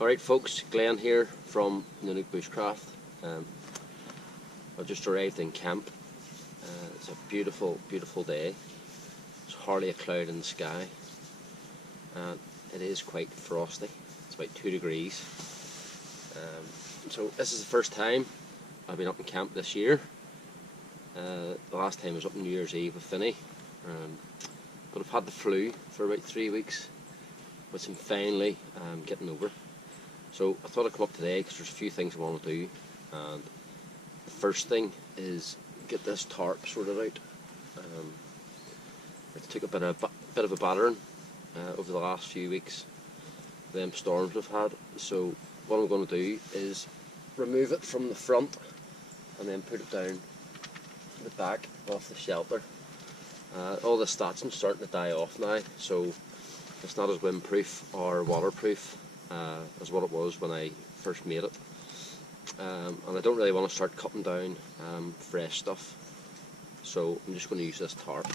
Alright folks, Glenn here from Nanook Bushcraft. I've just arrived in camp. It's a beautiful, beautiful day. There's hardly a cloud in the sky. And it is quite frosty. It's about 2 degrees. So this is the first time I've been up in camp this year. The last time I was up on New Year's Eve with Finney. But I've had the flu for about 3 weeks, which I'm finally getting over. So I thought I'd come up today because there's a few things I want to do, and the first thing is get this tarp sorted out. It took a bit of a battering over the last few weeks, them storms we've had. So what I'm going to do is remove it from the front and then put it down the back of the shelter. All the thatching's starting to die off now, so it's not as windproof or waterproof as what it was when I first made it. And I don't really want to start cutting down fresh stuff, so I'm just going to use this tarp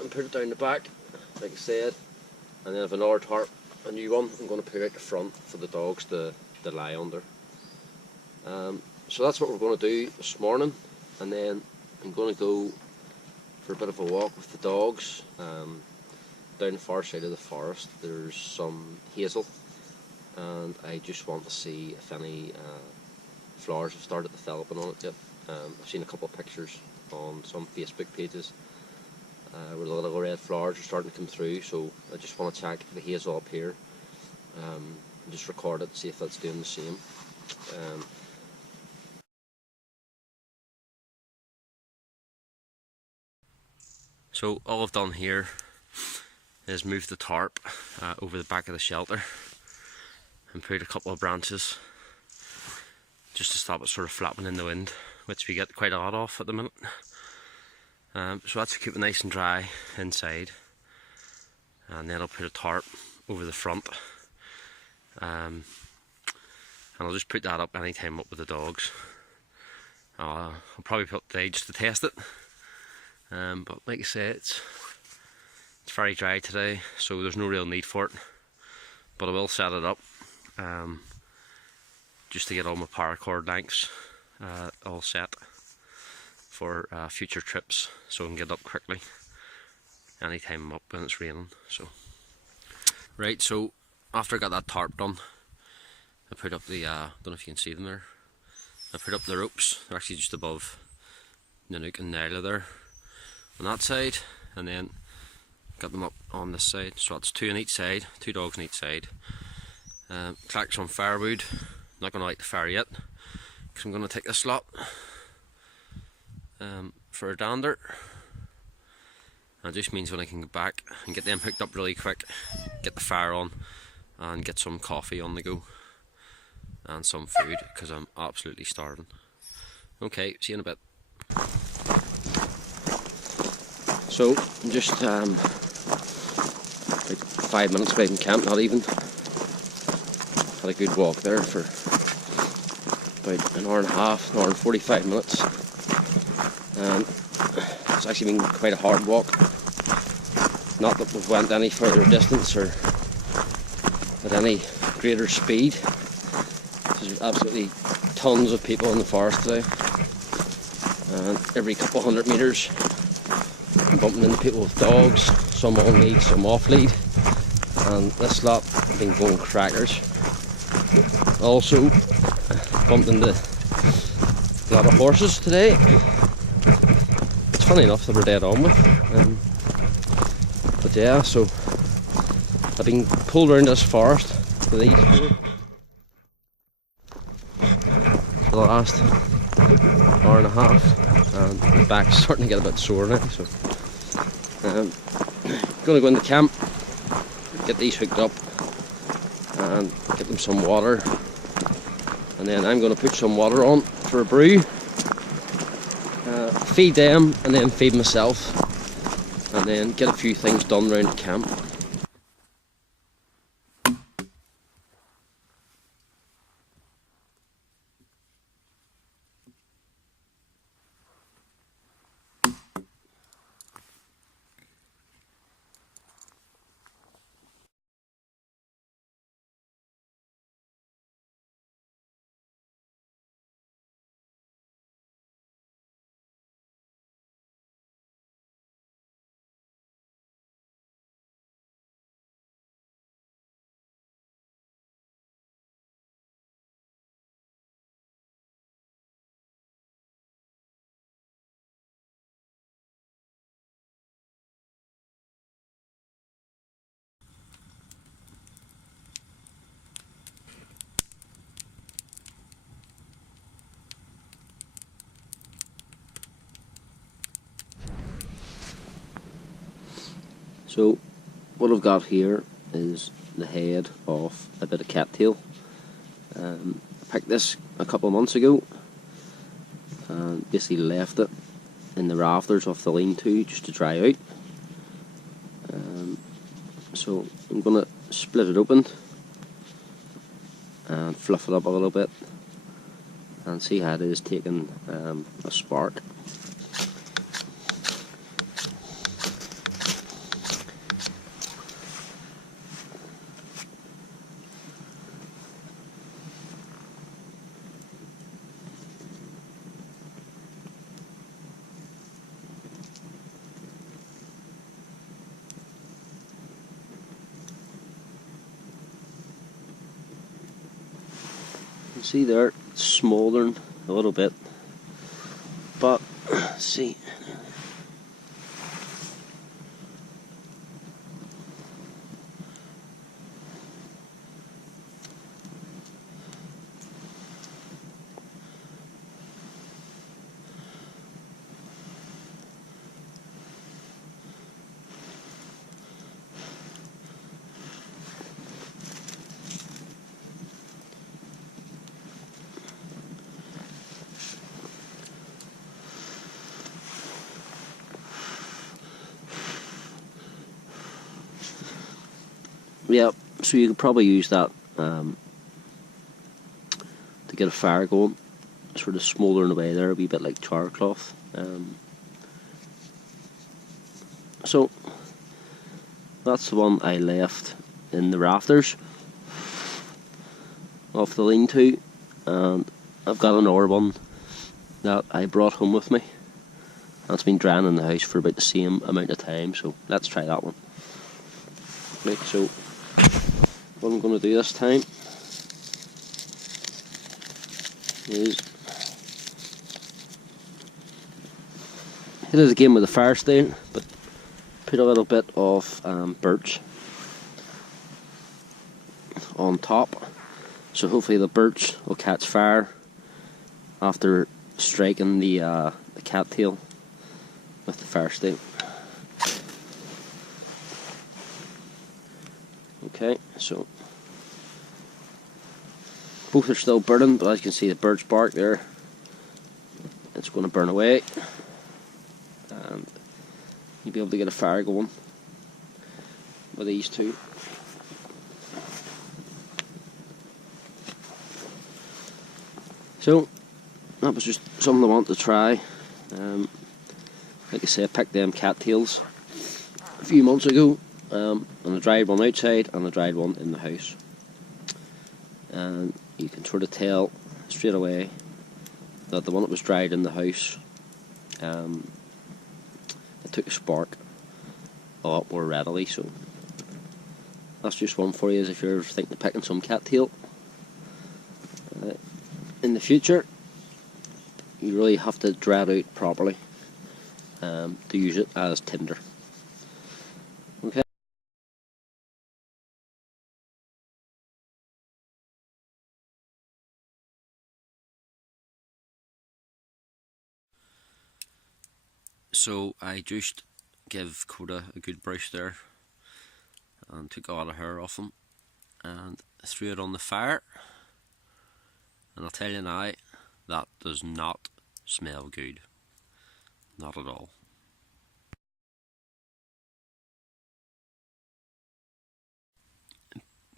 and put it down the back, like I said, and then I have another tarp, a new one, I'm going to put out the front for the dogs to lie under. So that's what we're going to do this morning, and then I'm going to go for a bit of a walk with the dogs. Down the far side of the forest there's some hazel, and I just want to see if any flowers have started developing on it yet. I've seen a couple of pictures on some Facebook pages where the little red flowers are starting to come through, so I just want to check the hazel up here, just record it, see if that's doing the same. So all I've done here is move the tarp over the back of the shelter and put a couple of branches just to stop it sort of flapping in the wind, which we get quite a lot of at the minute. So that's to keep it nice and dry inside, and then I'll put a tarp over the front, and I'll just put that up anytime up with the dogs. I'll probably put it today just to test it, but like I say, it's very dry today, so there's no real need for it, but I will set it up just to get all my paracord lengths all set for future trips, so I can get up quickly anytime I'm up when it's raining. So right, so after I got that tarp done, I put up the don't know if you can see them there, I put up the ropes. They're actually just above Nanook and Nyla there on that side, and then got them up on this side, so that's 2 on each side, 2 dogs on each side. Collect some firewood. Not going to light the fire yet because I'm going to take this lot for a dander. And it just means when I can get back and get them picked up really quick, get the fire on and get some coffee on the go and some food, because I'm absolutely starving. Okay, see you in a bit. So I'm just about 5 minutes away from camp, not even. Had a good walk there for about an hour and a half, an hour and 45 minutes. It's actually been quite a hard walk. Not that we've went any further distance or at any greater speed. There's absolutely tons of people in the forest today, and every couple of 100 metres I'm bumping into people with dogs, some on lead, some off lead, and this lot have been going crackers. Also bumped into a lot of horses today. It's funny enough that we're dead on with, but yeah, so I've been pulled around this forest for these for the last hour and a half, and my back's starting to get a bit sore now, so going to go into camp, get these hooked up and get them some water, and then I'm going to put some water on for a brew, feed them and then feed myself, and then get a few things done around camp. So what I've got here is the head of a bit of cattail. I picked this a couple of months ago and basically left it in the rafters of the lean-to just to dry out. So I'm going to split it open and fluff it up a little bit and see how it is taking a spark. See there, it's smouldering a little bit, but see, yeah, so you could probably use that to get a fire going, sort of smouldering away there, a wee bit like char cloth. So that's the one I left in the rafters of the lean-to, and I've got another one that I brought home with me. That's been drying in the house for about the same amount of time, so let's try that one. Right, so what I'm going to do this time is hit it again with a fire stone, but put a little bit of birch on top, so hopefully the birch will catch fire after striking the cattail with the fire stone. Okay, so both are still burning, but as you can see the birch bark there, it's going to burn away, and you'll be able to get a fire going with these two. So that was just something I wanted to try. Like I say, I picked them cattails a few months ago, and I dried one outside and I dried one in the house, and you can sort of tell straight away that the one that was dried in the house, it took a spark a lot more readily. So that's just one for you, as if you're thinking of picking some cattail. In the future, you really have to dry it out properly to use it as tinder. Okay. So I just give Coda a good brush there and took a lot of hair off him and threw it on the fire, and I'll tell you now, that does not smell good, not at all.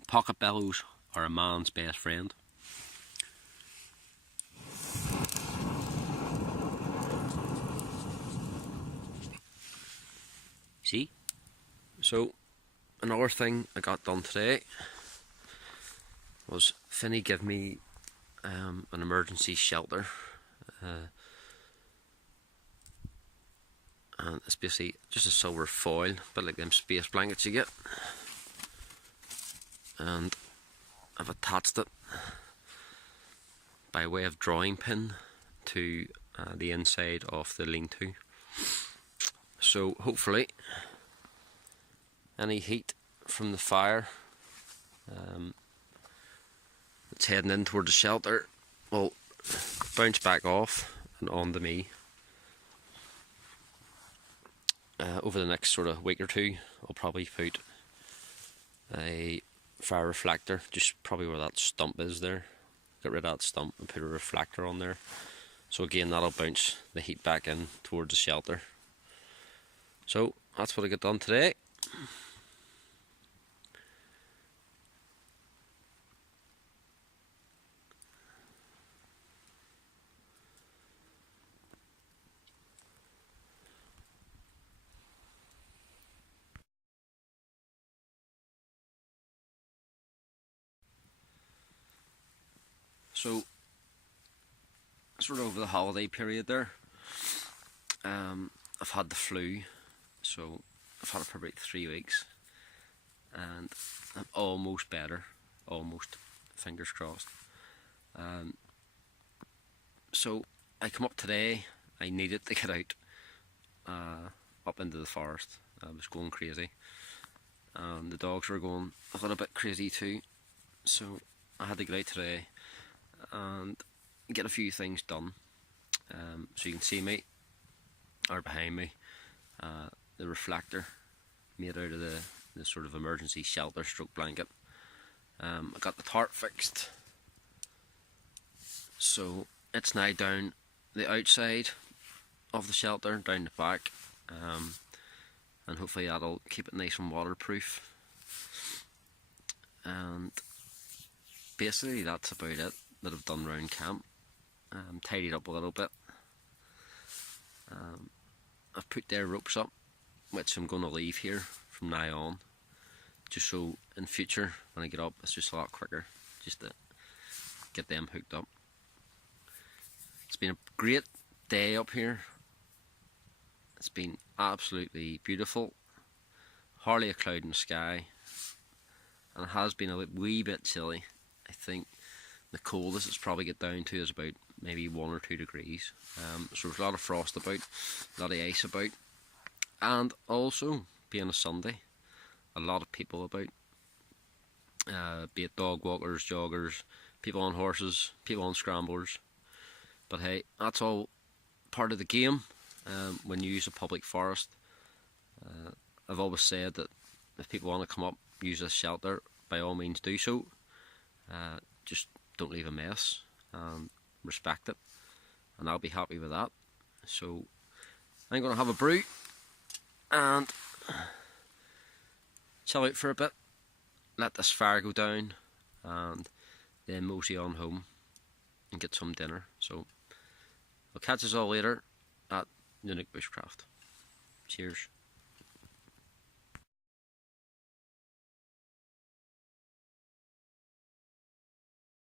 Pocket bellows are a man's best friend. See? So, another thing I got done today was Finney give me an emergency shelter. And it's basically just a silver foil, but like them space blankets you get. And I've attached it by way of drawing pin to the inside of the lean-to. So hopefully any heat from the fire that's heading in toward the shelter will bounce back off and onto me, over the next sort of week or two, I'll probably put a fire reflector, just probably where that stump is there. Get rid of that stump and put a reflector on there. So again, that'll bounce the heat back in towards the shelter. So that's what I got done today. So sort of over the holiday period there, I've had the flu, so I've had it for about 3 weeks, and I'm almost better, almost, fingers crossed. So I come up today, I needed to get out up into the forest. I was going crazy, and the dogs were going a little bit crazy too, so I had to get out today and get a few things done. So you can see me, or behind me, the reflector made out of the sort of emergency shelter stroke blanket. I got the tarp fixed, so it's now down the outside of the shelter, down the back, and hopefully that'll keep it nice and waterproof. And basically that's about it that I've done round camp. Tidied up a little bit. I've put their ropes up, which I'm going to leave here from now on, just so in future when I get up it's just a lot quicker just to get them hooked up. It's been a great day up here. It's been absolutely beautiful, hardly a cloud in the sky, and it has been a wee bit chilly. I think the coldest it's probably get down to is about maybe 1 or 2 degrees. So there's a lot of frost about, a lot of ice about, and also being a Sunday, a lot of people about, be it dog walkers, joggers, people on horses, people on scramblers. But hey, that's all part of the game when you use a public forest. I've always said that if people want to come up, use a shelter, by all means do so. Just don't leave a mess, and respect it, and I'll be happy with that. So I'm going to have a brew and chill out for a bit, let this fire go down, and then mosey on home and get some dinner. So I'll catch us all later at Nunuk Bushcraft. Cheers.